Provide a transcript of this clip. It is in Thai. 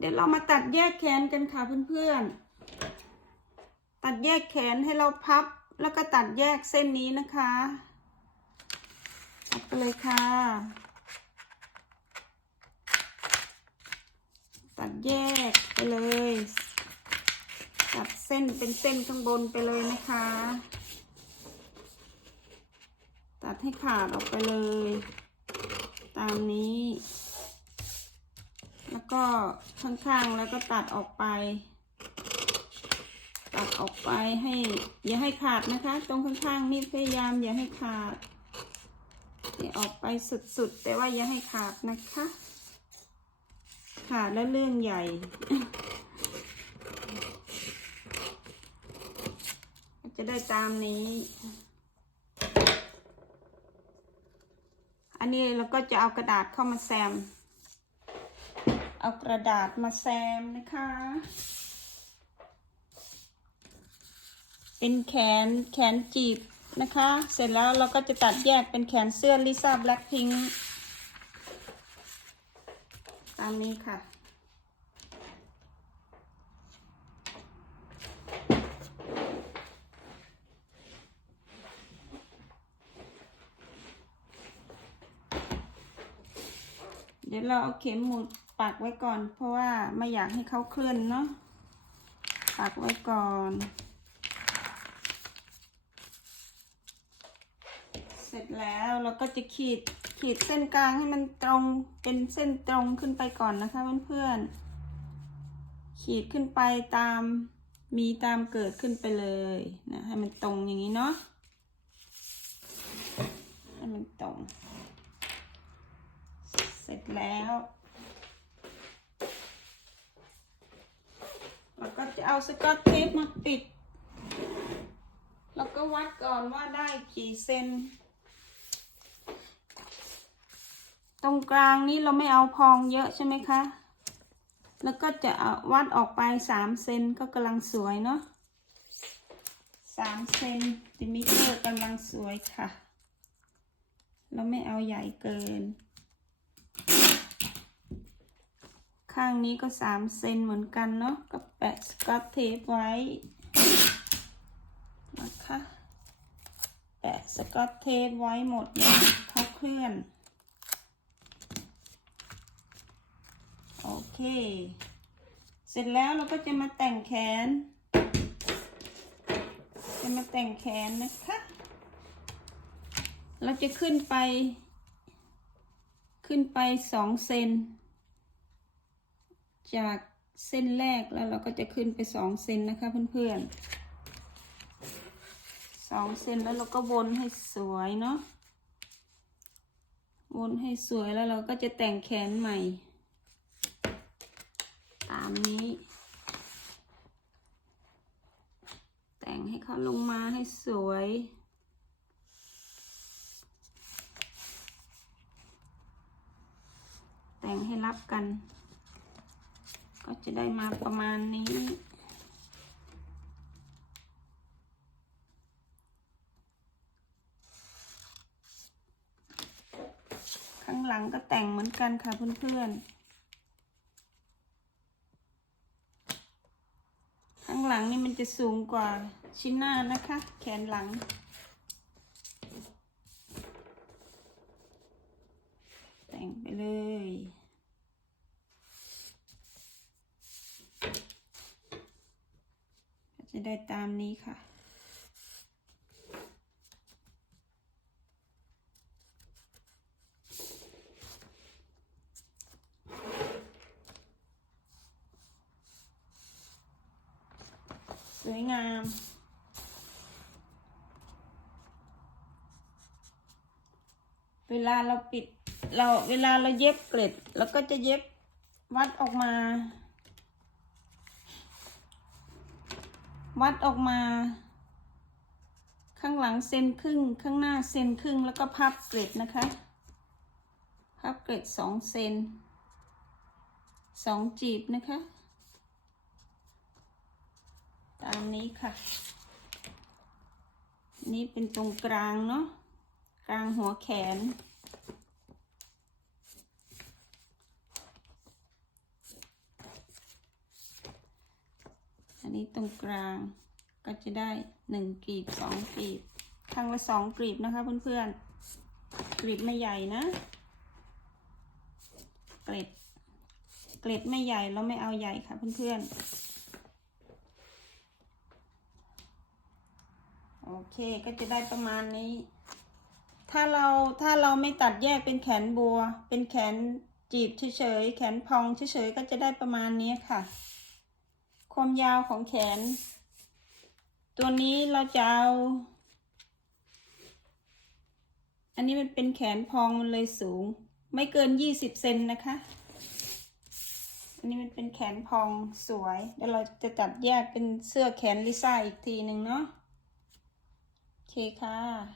เดี๋ยวเรามาตัดแยกแขนกันค่ะเพื่อนๆ ตัดแยกแขนให้เราพับ แล้วก็ตัดแยกเส้นนี้นะคะตัดไปเลยค่ะ ตัดแยกไปเลย ตัดเส้นเป็นเส้นข้างบนไปเลยนะคะ ตัดให้ขาดออกไปเลย ตามนี้ ก็ข้างๆแล้วก็ตัดออกไป ตัดออกไปให้ อย่าให้ขาดนะคะ ตรงข้างๆนี่พยายามอย่าให้ขาดอย่าออกไปสุดๆ แต่ว่าอย่าให้ขาดนะคะ ขาดแล้วเรื่องใหญ่จะได้ตามนี้ อันนี้เราก็จะเอากระดาษเข้ามาแซม เอากระดาษมาแซมนะคะ เป็นแขนแขนจีบนะคะ เสร็จแล้วเราก็จะตัดแยกเป็นแขนเสื้อลิซ่าแบล็คพิงค์ตามนี้ค่ะเดี๋ยวเราเอาเข็มหมุด ปักไว้ก่อน เพราะว่าไม่อยากให้เขาเคลื่อนเนาะปักไว้ก่อน เสร็จแล้วเราก็จะขีดขีดเส้นกลางให้มันตรงเป็นเส้นตรงขึ้นไปก่อนนะคะเพื่อนๆขีดขึ้นไปตามมีตามเกิดขึ้นไปเลยนะให้มันตรงอย่างนี้เนาะให้มันตรง เสร็จแล้วเราก็จะเอา สกอตเทปมาปิด แล้วก็วัดก่อนว่าได้กี่เซน ตรงกลางนี้เราไม่เอาพองเยอะใช่ไหมคะ แล้วก็จะวัดออกไปสามเซนก็กำลังสวยเนาะสามเซนติมิเตอร์กำลังสวยค่ะ เราไม่เอาใหญ่เกิน ข้างนี้ก็สามเซนเหมือนกันเนาะก็แปะสกอตเทปไว้นะคะแปะสกอตเทปไว้หมดเลยเขาเคลื่อนโอเค เสร็จแล้วเราก็จะมาแต่งแขน จะมาแต่งแขนนะคะ เราจะขึ้นไป ขึ้นไปสองเซน จากเส้นแรกแล้วเราก็จะขึ้นไปสองเซนนะคะเพื่อนๆสองเซนแล้วเราก็วนให้สวยเนาะวนให้สวยแล้วเราก็จะแต่งแขนใหม่ ตามนี้ แต่งให้เขาลงมาให้สวย แต่งให้รับกัน ก็จะได้มาประมาณนี้ ข้างหลังก็แต่งเหมือนกันค่ะเพื่อนๆ ข้างหลังนี่มันจะสูงกว่าชิ้นหน้านะคะ แขนหลังแต่งไปเลย จะได้ตามนี้ค่ะ สวยงามเวลาเราปิดเราเวลาเราเย็บเกล็ดเราก็จะเย็บวัดออกมา วัดออกมา ข้างหลังเซนครึ่ง ข้างหน้าเซนครึ่ง แล้วก็พับเกล็ดนะคะ พับเกล็ดสองเซนสองจีบนะคะ ตามนี้ค่ะ นี่เป็นตรงกลางเนาะ กลางหัวแขน นนี้ตรงกลางก็จะได้หนึ่งกลีบสองกลีบข้างละสองกลีบนะคะเพื่อนๆกลีบไม่ใหญ่นะ เกล็ด เกล็ดไม่ใหญ่เราไม่เอาใหญ่ค่ะเพื่อนๆ โอเคก็จะได้ประมาณนี้ ถ้าเราถ้าเราไม่ตัดแยกเป็นแขนบัว เป็นแขนจีบเฉยๆ แขนพองเฉยๆ ก็จะได้ประมาณนี้ค่ะ ความยาวของแขน ตัวนี้เราจะเอา อันนี้มันเป็นแขนพองมันเลยสูง ไม่เกินยี่สิบเซนนะคะ อันนี้มันเป็นแขนพองสวยเดี๋ยวเราจะตัดแยกเป็นเสื้อแขนลิซ่าอีกทีหนึ่งเนาะโอเคค่ะ